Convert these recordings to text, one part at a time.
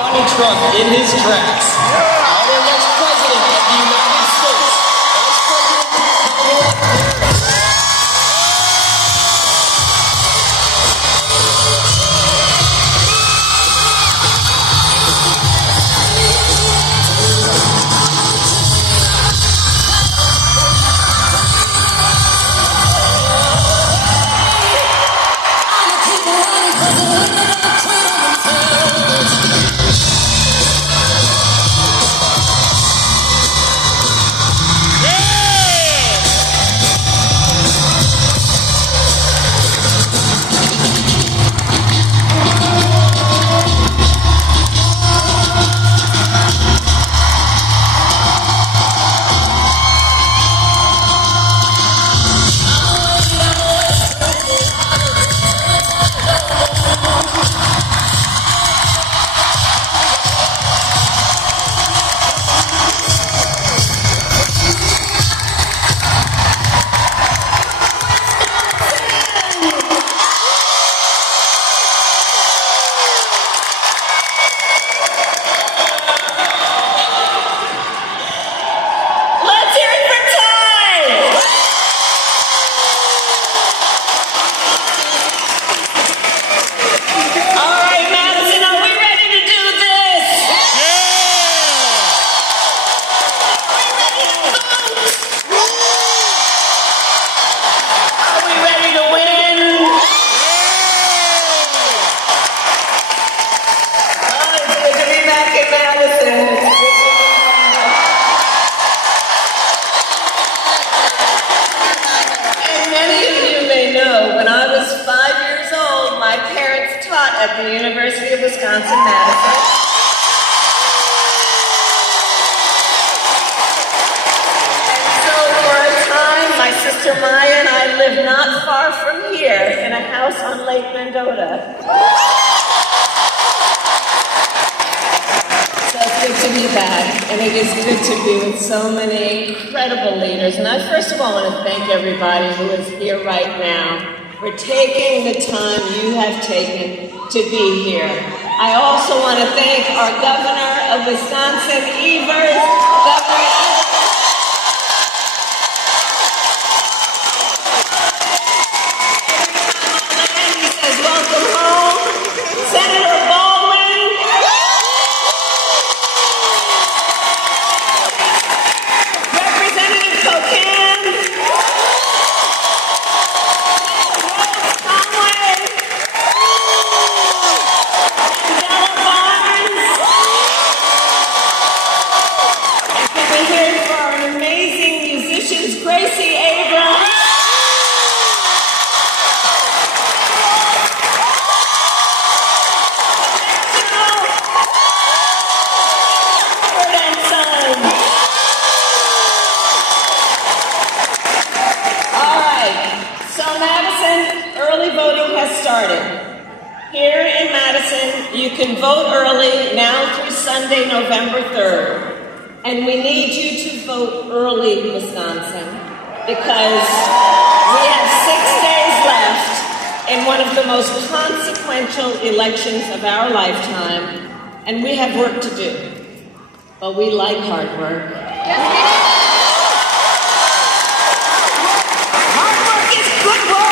Money truck in his tracks. Our next president of the United States, Vice President Kamala Harris. At the University of Wisconsin-Madison. So for a time, my sister Maya and I lived not far from here in a house on Lake Mendota. So it's good to be back, and it is good to be with so many incredible leaders. And I first of all want to thank everybody who is here right now for taking the time you have taken to be here. I also want to thank our governor of Wisconsin, Evers, Governor and he says, welcome home. Senator Baldwin. Representative Cocan. Here in Madison, you can vote early now through Sunday, November 3rd. And we need you to vote early, Wisconsin, because we have 6 days left in one of the most consequential elections of our lifetime, and we have work to do. But we like hard work. Hard work is good work.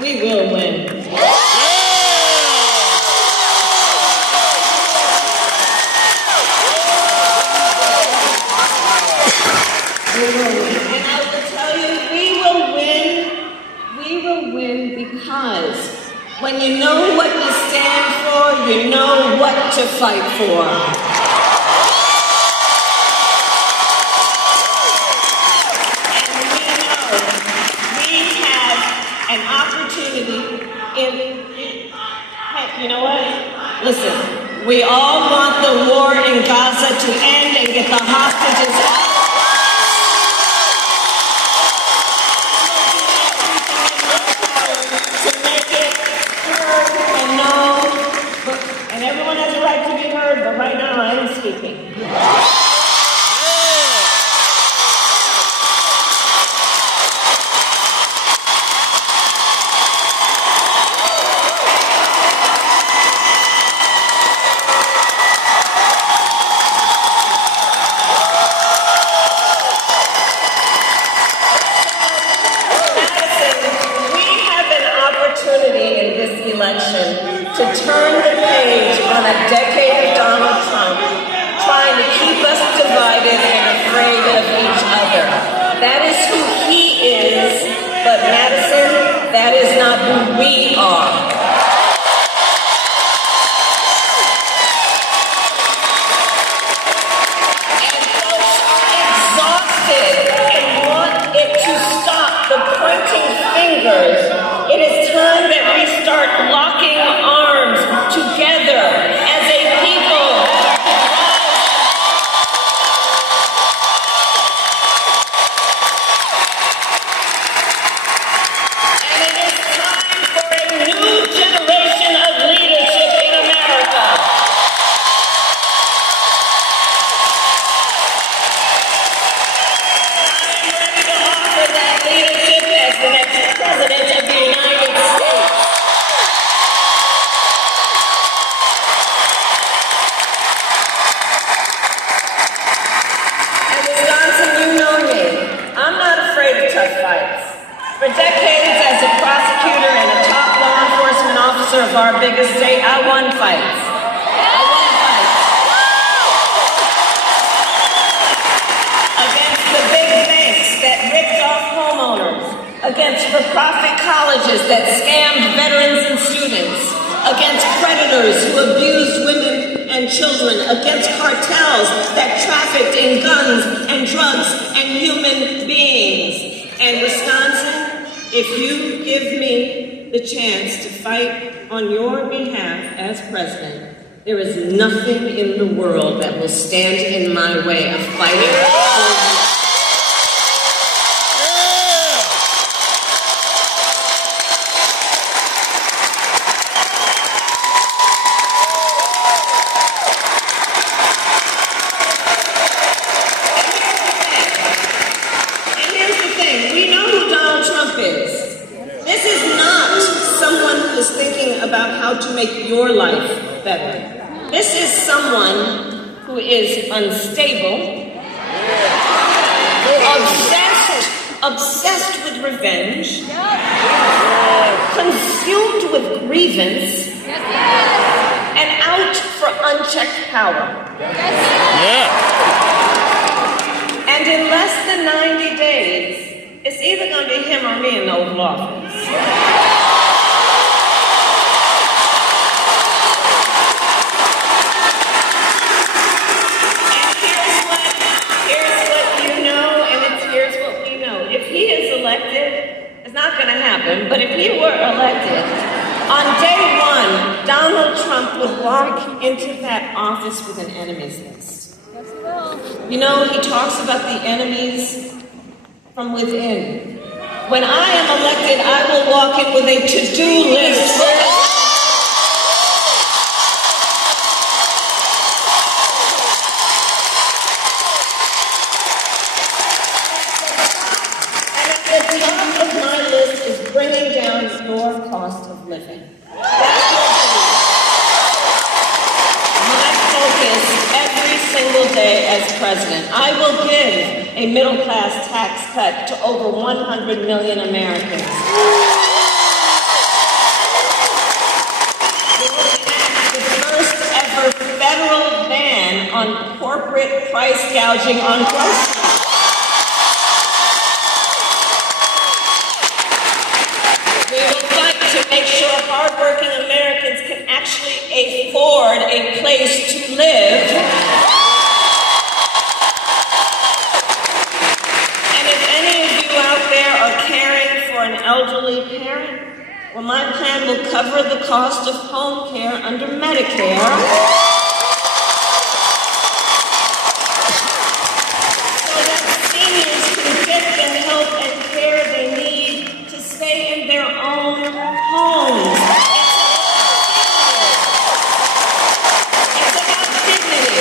We will win. And I will tell you, we will win because when you know what you stand for, you know what to fight for. An opportunity hey, you know what? Listen, we all want the war in Gaza to end and get the hostages out. To make it heard and known, and everyone has a right to be heard, but right now I am speaking. on a decade of Donald Trump trying to keep us divided and afraid of each other. That is who he is, but Madison, that is not who we are. And folks are exhausted and want it to stop the pointing fingers. It is time that we start locking arms together as a people. And it is time for a new generation of leadership in America. I am ready to offer that leadership as the next president of the United States. And Wisconsin, you know me. I'm not afraid of tough fights. For decades as a prosecutor and a top law enforcement officer of our biggest state, I won fights. Against the big banks that ripped off homeowners, against for-profit colleges that scammed veterans and students, against predators who abused women and children, against cartels that trafficked in guns and drugs and human beings. And Wisconsin, if you give me the chance to fight on your behalf as president, there is nothing in the world that will stand in my way of fighting for you. And here's the thing. We know who Donald Trump is. This is not someone who is thinking about how to make your life better. This is someone who is unstable, obsessed with revenge, consumed with grievance, and out for unchecked power. And in less than 90 days, it's either going to be him or me in the Oval Office. It's not going to happen, but if he were elected, on day one, Donald Trump would walk into that office with an enemies list. You know, he talks about the enemies from within. When I am elected, I will walk in with a to-do list. Bringing down your cost of living. My focus every single day as president. I will give a middle-class tax cut to over 100 million Americans. We will enact the first ever federal ban on corporate price gouging on groceries. Make sure hardworking Americans can actually afford a place to live. And if any of you out there are caring for an elderly parent, well, my plan will cover the cost of home care under Medicare. So that seniors can get the help and care they need to stay in their own homes. It's about dignity.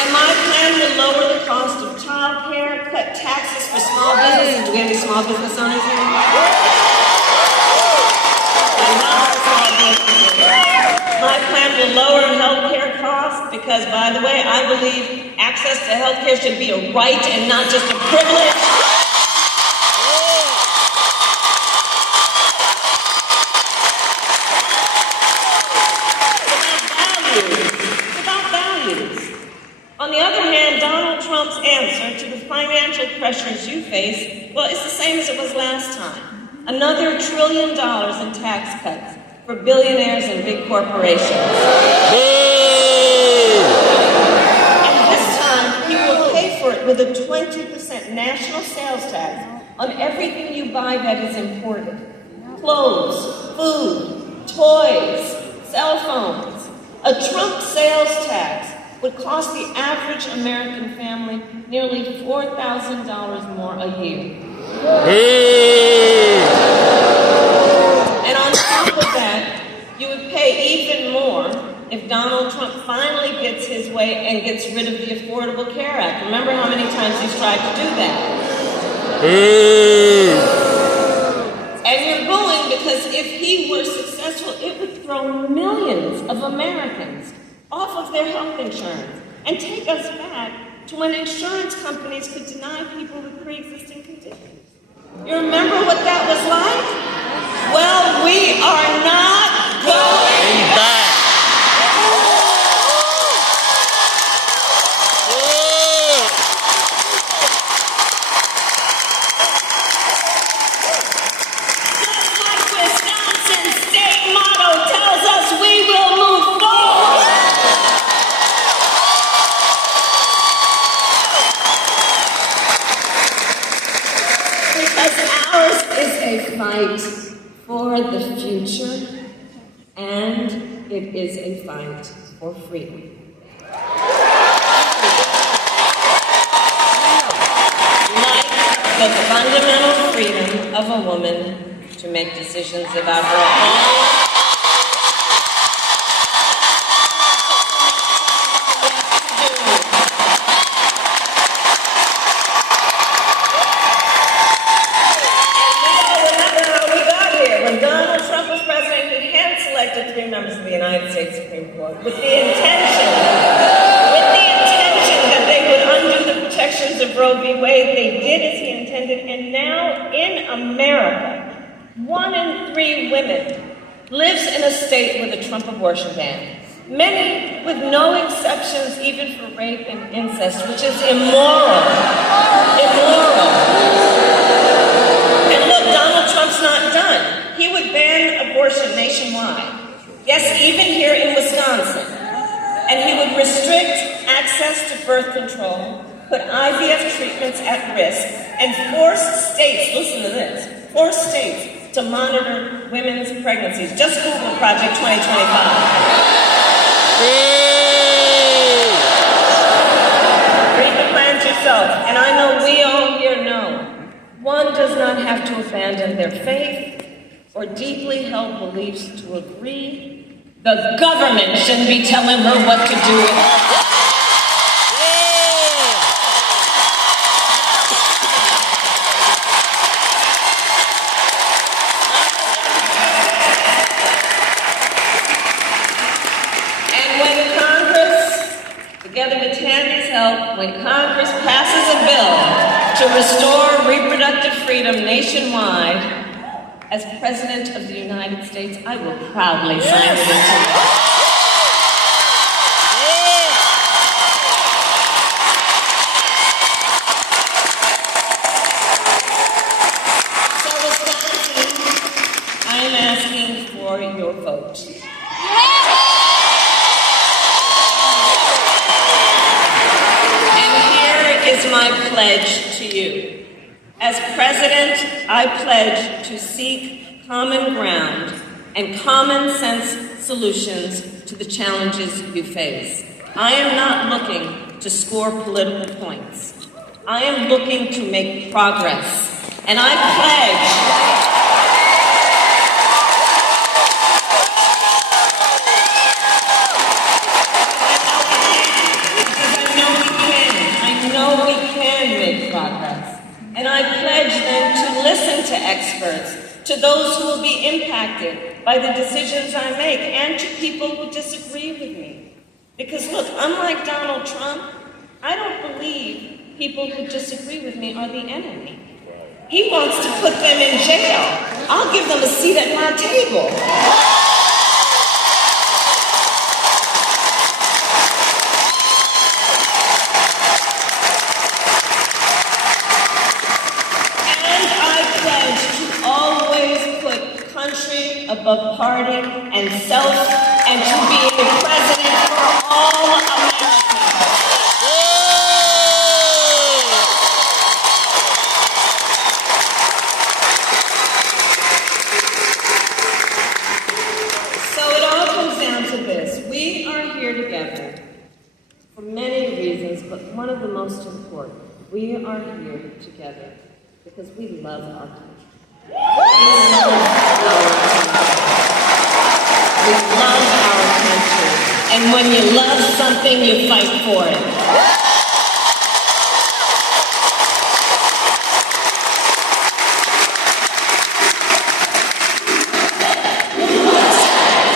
And my plan will lower the cost of child care, cut taxes for small businesses. Do we have any small business owners here? My plan will lower health care costs because, by the way, I believe access to health care should be a right and not just a privilege. answer to the financial pressures you face, well, it's the same as it was last time. Another $1 trillion in tax cuts for billionaires and big corporations. And this time, you will pay for it with a 20% national sales tax on everything you buy that is imported. Clothes, food, toys, cell phones. A Trump sales tax would cost the average American family nearly $4,000 more a year. And on top of that, you would pay even more if Donald Trump finally gets his way and gets rid of the Affordable Care Act. Remember how many times he's tried to do that? And you're going because if he were successful, it would throw millions of Americans off of their health insurance and take us back to when insurance companies could deny people with pre-existing conditions. You remember what that was like? Well, we are not going back. Just like Wisconsin's state motto tells us, we will move forward. Because ours is a fight for the future, and it is a fight for freedom. Like the fundamental freedom of a woman to make decisions about her own. Three members of the United States Supreme Court with the intention that they would undo the protections of Roe v. Wade. They did as he intended, and now in America, 1 in 3 women lives in a state with a Trump abortion ban. Many with no exceptions even for rape and incest, which is immoral. Immoral. And look, Donald Trump's not done. He would ban abortion nationwide. Yes, even here in Wisconsin. And he would restrict access to birth control, put IVF treatments at risk, and force states, listen to this, force states to monitor women's pregnancies. Just Google Project 2025. Read the plans yourself. And I know we all here know, one does not have to abandon their faith or deeply held beliefs to agree. The government shouldn't be telling her what to do. And when Congress, together with Tammy's help, when Congress passes a bill to restore reproductive freedom nationwide, as President of the United States, I will proudly sign it into law. So, Wisconsin, I am asking for your vote. And here is my pledge to you. As President, I pledge to seek common ground and common sense solutions to the challenges you face. I am not looking to score political points. I am looking to make progress. And I pledge And I pledge then to listen to experts, to those who will be impacted by the decisions I make, and to people who disagree with me. Because look, unlike Donald Trump, I don't believe people who disagree with me are the enemy. He wants to put them in jail. I'll give them a seat at my table. above party and self, and to be a president for all Americans. So it all comes down to this. We are here together for many reasons, but one of the most important. We are here together because we love our country. We love our country. And when you love something, you fight for it.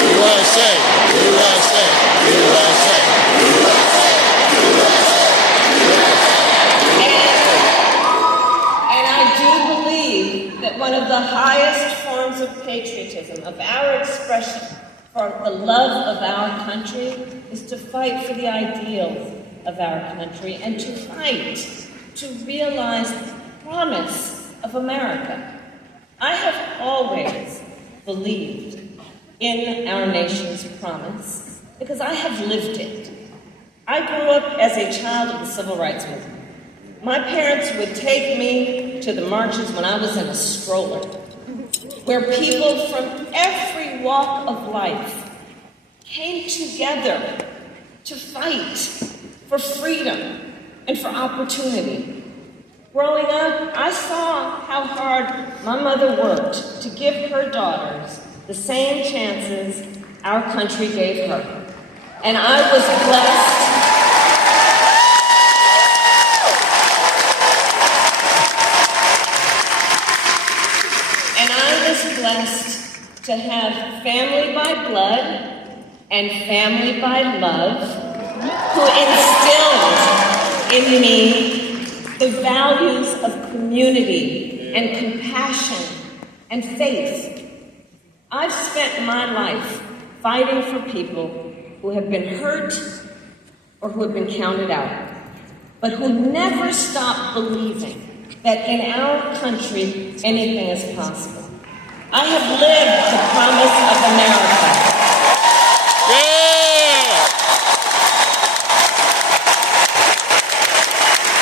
USA, USA, USA, USA, USA. And I do believe that one of the highest forms of patriotism, of our expression for the love of our country, is to fight for the ideals of our country and to fight to realize the promise of America. I have always believed in our nation's promise because I have lived it. I grew up as a child of the Civil Rights Movement. My parents would take me to the marches when I was in a stroller, where people from every walk of life came together to fight for freedom and for opportunity. Growing up, I saw how hard my mother worked to give her daughters the same chances our country gave her. And I was blessed to have family by blood and family by love who instilled in me the values of community and compassion and faith. I've spent my life fighting for people who have been hurt or who have been counted out, but who never stop believing that in our country anything is possible. I have lived the promise of America. Yeah!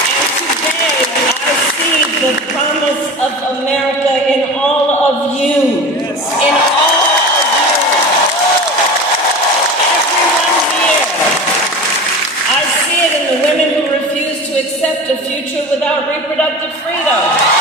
And today I see the promise of America in all of you. Yes. In all of you. Everyone here. I see it in the women who refuse to accept a future without reproductive freedom.